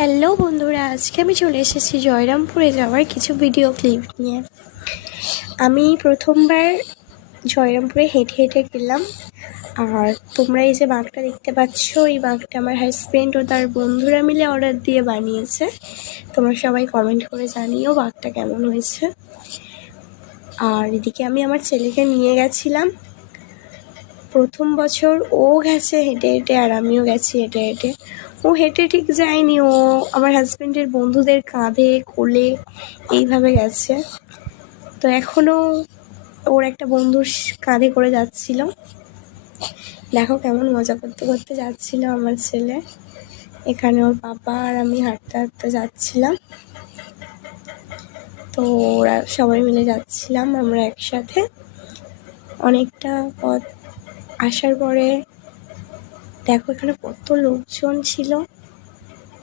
Hello বন্ধুরা, আজকে আমি চলে এসেছি জয়রামপুরে যাওয়ার কিছু ভিডিও ক্লিপ নিয়ে। আমি প্রথমবার জয়রামপুরে হেঁটে হেঁটে গেলাম। আর তোমরা এই যে বাঘটা দেখতে পাচ্ছ, এই বাঘটা আমার হাজব্যান্ড ও তার বন্ধুরা মিলে অর্ডার দিয়ে বানিয়েছে। তোমরা সবাই কমেন্ট করে জানিও বাঘটা কেমন হয়েছে। আর এদিকে আমি আমার ছেলেকে নিয়ে গেছিলাম। প্রথম বছর ও গেছে হেঁটে হেঁটে আর আমিও গেছি হেঁটে হেঁটে। ও হেঁটে ঠিক যায়নি, ও আমার হাজব্যান্ডের বন্ধুদের কাঁধে কোলে এইভাবে গেছে। তো এখনও ওর একটা বন্ধুর কাঁধে করে যাচ্ছিল। দেখো কেমন মজা করতে করতে যাচ্ছিল আমার ছেলে। এখানে ওর বাবা আর আমি হাঁটতে হাঁটতে যাচ্ছিলাম। তো ওরা সবাই মিলে যাচ্ছিলাম আমরা একসাথে। অনেকটা পথ আসার পরে দেখো এখানে কত লোকজন ছিল।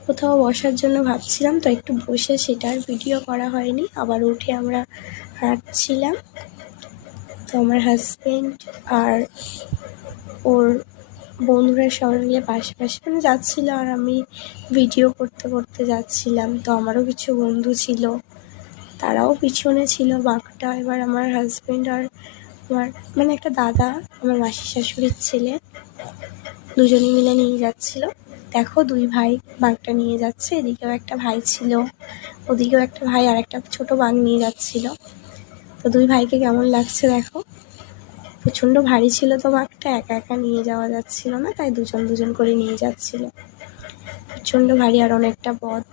কোথাও বসার জন্য ভাবছিলাম, তো একটু বসে সেটার ভিডিও করা হয়নি। আবার উঠে আমরা হাঁটছিলাম। তো আমার হাজব্যান্ড আর ওর বন্ধুরা সবাই মিলে পাশাপাশি মানে যাচ্ছিলো আর আমি ভিডিও করতে করতে যাচ্ছিলাম। তো আমারও কিছু বন্ধু ছিল, তারাও পিছনে ছিল। বাঘটা এবার আমার হাজব্যান্ড আর আমার মানে একটা দাদা, আমার মাসির শাশুড়ির ছেলে, দুজনে মিলে নিয়ে যাচ্ছিল। দেখো দুই ভাই বাঘটা নিয়ে যাচ্ছে। এদিকেও একটা ভাই ছিল, ওদিকেও একটা ভাই আর একটা ছোট বাঘ নিয়ে যাচ্ছিল। তো দুই ভাইকে কেমন লাগছে দেখো। প্রচণ্ড ভারী ছিল তো বাঘটা, একা একা নিয়ে যাওয়া যাচ্ছিল না, তাই দুজন দুজন করে নিয়ে যাচ্ছিল। প্রচণ্ড ভারী আর অনেকটা পথ।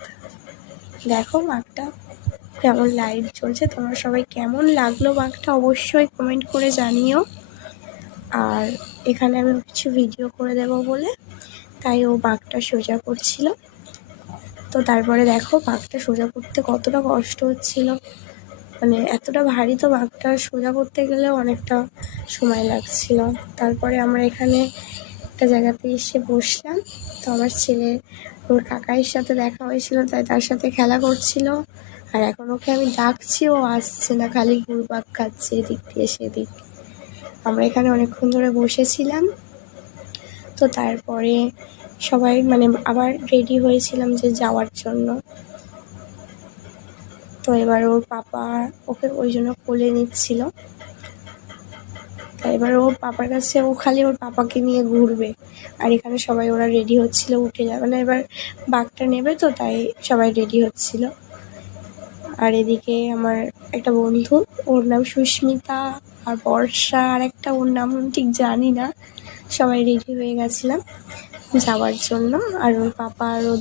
দেখো বাঘটা কেমন লাইট জ্বলছে। তোমরা সবাই কেমন লাগলো বাঘটা অবশ্যই কমেন্ট করে জানিও। আর এখানে আমি কিছু ভিডিও করে দেবো বলে তাই ও বাঘটা সোজা করছিল। তো তারপরে দেখো বাঘটা সোজা করতে কতটা কষ্ট হচ্ছিল, মানে এতটা ভারী তো বাঘটা সোজা করতে গেলে অনেকটা সময় লাগছিল। তারপরে আমরা এখানে একটা জায়গাতে এসে বসলাম। তো আমার ছেলে ওর কাকাইয়ের সাথে দেখা হয়েছিল, তাই তার সাথে খেলা করছিল। আর এখন ওকে আমি ডাকছি, ও আসছে না, খালি ঘুরপাক খাচ্ছে এদিক দিয়ে সেদিক। আমরা এখানে অনেকক্ষণ ধরে বসেছিলাম। তো তারপরে সবাই মানে আবার রেডি হয়েছিলাম যে যাওয়ার জন্য। তো এবার ওর পাপা ওকে ওই জন্য কোলে নিচ্ছিল। তাই এবার ওর পাপার কাছে ও খালি ওর পাপাকে নিয়ে ঘুরবে। আর এখানে সবাই ওরা রেডি হচ্ছিল উঠে যাবে মানে এবার বাঘটা নেবে, তো তাই সবাই রেডি হচ্ছিল। আর এদিকে আমার একটা বন্ধু, ওর নাম সুস্মিতা আর বর্ষা, আর একটা ওর নাম ঠিক জানি না। সবাই রেডি হয়ে গেছিলাম যাওয়ার জন্য। আর ওর পাপা আর ও